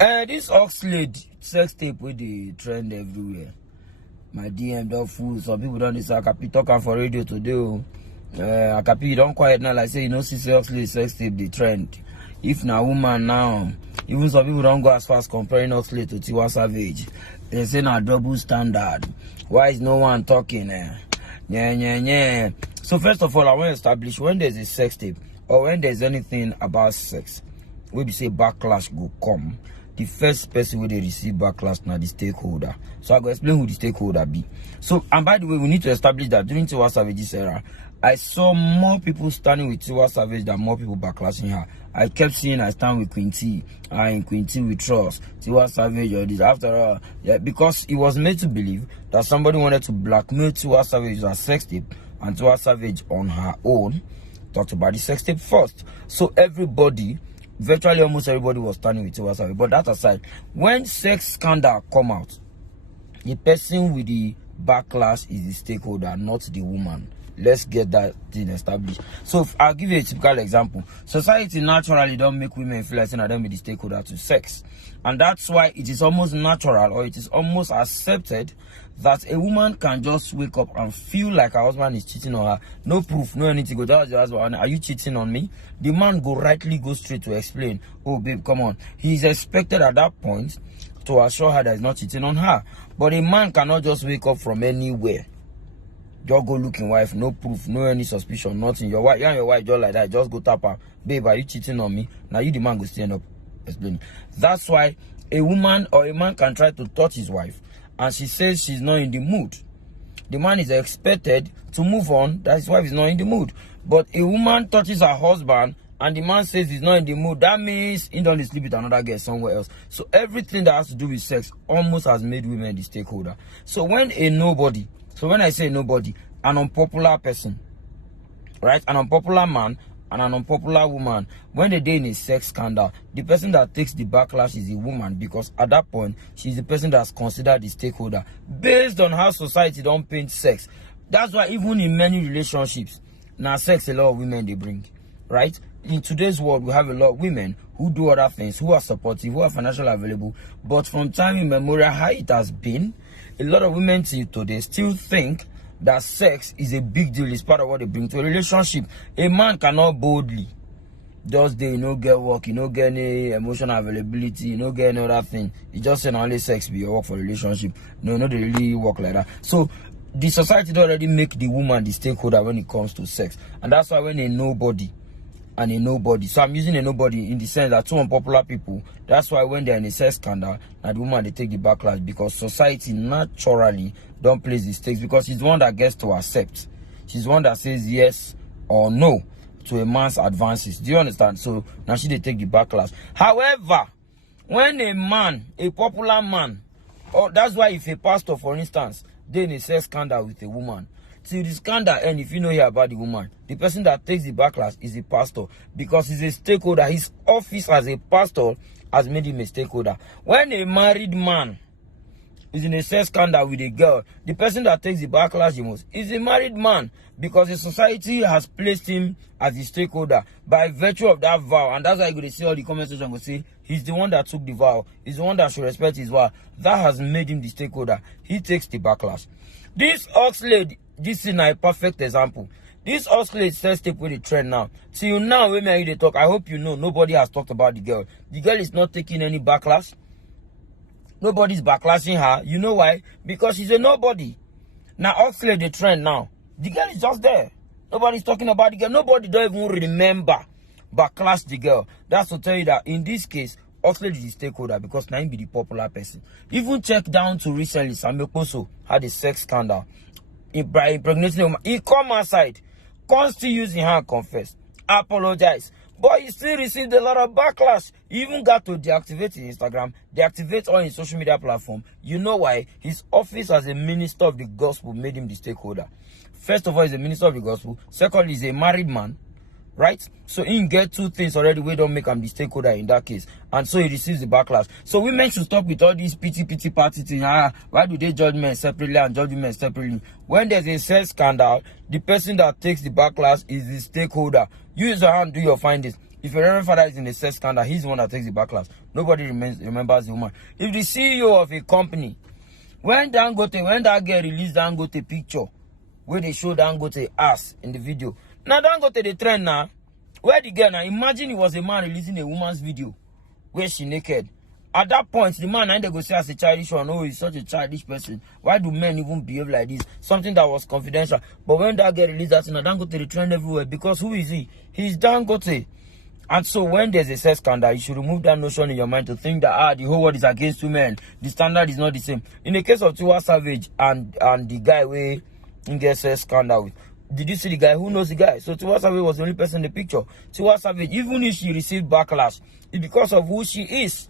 This Oxlade sex tape with the trend everywhere. My DM don't fool. Some people don't say Acapella talking for radio today. Acapella don't quiet now. Like say you know, see Oxlade sex tape the trend. If na woman now, even some people don't go as far as comparing Oxlade to Tiwa Savage. They say na double standard. Why is no one talking? Yeah. So first of all, I want to establish when there's a sex tape or when there's anything about sex, we be say backlash go come. The first person where they receive backlash now the stakeholder. So I go explain who the stakeholder be. So, and by the way, we need to establish that during Tiwa Savage's era, I saw more people standing with Tiwa Savage than more people backlashing her. I kept seeing I stand with Queen T, and Queen T we trust, Tiwa Savage or this. After all, yeah, because it was made to believe that somebody wanted to blackmail Tiwa Savage with a sex tape, and Tiwa Savage on her own talked about the sex tape first. So everybody, virtually almost everybody was standing with Tiwa Savage. But that aside, when sex scandal come out, the person with the backlash is the stakeholder, not the woman. Let's get that thing established. So I'll give you a typical example. Society naturally don't make women feel like saying that them be the stakeholder to sex. And that's why it is almost natural, or it is almost accepted, that a woman can just wake up and feel like her husband is cheating on her. No proof, no anything. Go tell your husband, are you cheating on me? The man go straight to explain, oh babe, come on. He is expected at that point to assure her that he's not cheating on her. But a man cannot just wake up from anywhere, just go looking wife, no proof, no any suspicion, nothing. Your wife, you and your wife just like that, just go tap her, babe, are you cheating on me? Now you the man go stand up explaining. That's why a woman or a man can try to touch his wife and she says she's not in the mood. The man is expected to move on, that his wife is not in the mood. But a woman touches her husband and the man says he's not in the mood, that means he don't sleep with another girl somewhere else. So everything that has to do with sex almost has made women the stakeholder. So when a nobody, so when I say nobody, an unpopular person, right, an unpopular man and an unpopular woman, when they're in a sex scandal, the person that takes the backlash is a woman, because at that point, she's the person that's considered the stakeholder based on how society don't paint sex. That's why even in many relationships, now sex a lot of women they bring, right? In today's world, we have a lot of women who do other things, who are supportive, who are financially available. But from time immemorial, how it has been, a lot of women till today still think that sex is a big deal, it's part of what they bring to a relationship. A man cannot boldly just they no get work, you no get any emotional availability, you no get any other thing. You just say only sex be your work for relationship. No, they really work like that. So the society already make the woman the stakeholder when it comes to sex. And that's why when a nobody and a nobody, so I'm using a nobody in the sense that two unpopular people, that's why when they're in a sex scandal, now the woman they take the backlash, because society naturally don't place the stakes, because she's the one that gets to accept. She's the one that says yes or no to a man's advances. Do you understand? So now they take the backlash. However, when a man, a popular man, or that's why if a pastor, for instance, they in a sex scandal with a woman, till the scandal end, if you know here about the woman, the person that takes the backlash is the pastor, because he's a stakeholder. His office as a pastor has made him a stakeholder. When a married man is in a sex scandal with a girl, the person that takes the backlash the most is a married man, because the society has placed him as the stakeholder by virtue of that vow. And that's why you see all the comment section go say he's the one that took the vow, he's the one that should respect his vow. That has made him the stakeholder. He takes the backlash. This Oxlade, this is a perfect example. This Oxlade sex tape with the trend now. Till now, when they talk, I hope you know nobody has talked about the girl. The girl is not taking any backlash. Nobody's backlashing her. You know why? Because she's a nobody. Now Oxlade the trend now. The girl is just there. Nobody's talking about the girl. Nobody don't even remember backlash the girl. That's to tell you that in this case, Oxlade is the stakeholder, because now he be the popular person. Even check down to recently, Samuel Koso had a sex scandal. Impregnating a woman. He come outside, can't still use his hand, confess, apologize. But he still received a lot of backlash. He even got to deactivate his Instagram, deactivate all his social media platform. You know why? His office as a minister of the gospel made him the stakeholder. First of all, he's a minister of the gospel. Secondly, he's a married man, right? So he get two things already. We don't make him the stakeholder in that case. And so he receives the backlash. So women should stop with all these pity party thing. Why do they judge men separately and judge women separately? When there's a sex scandal, the person that takes the backlash is the stakeholder. Use your hand, do your findings. If a reverend father is in a sex scandal, he's the one that takes the backlash. Nobody remembers the woman. If the CEO of a company, when that girl released Dangote picture, where they show Dangote ass in the video, now Dangote the trend now. Where the girl now? Imagine it was a man releasing a woman's video where she naked. At that point, the man and they go say as a childish one, oh, he's such a childish person. Why do men even behave like this? Something that was confidential. But when that girl released that, now Dangote the trend everywhere. Because who is he? He's Dangote. And so when there's a sex scandal, you should remove that notion in your mind to think that the whole world is against women. The standard is not the same. In the case of Tiwa Savage and the guy where he gets a scandal with, did you see the guy? Who knows the guy? So Tiwa Savage was the only person in the picture. Tiwa Savage, even if she received backlash, it's because of who she is.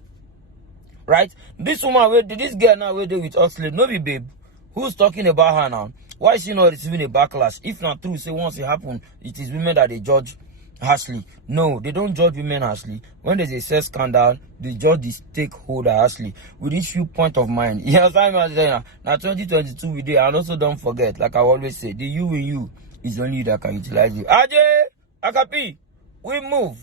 Right? This woman, this girl now where they with Oxlade, no be babe. Who's talking about her now? Why is she not receiving a backlash? If not true, say once it happened, it is women that they judge harshly. No, they don't judge women harshly. When there's a sex scandal, they judge the stakeholder harshly. With each few point of mind. You understand what I'm saying? Now 2022 we did, and also don't forget, like I always say, the you in you is only you that can utilize you. Ajay, Acapella, we move.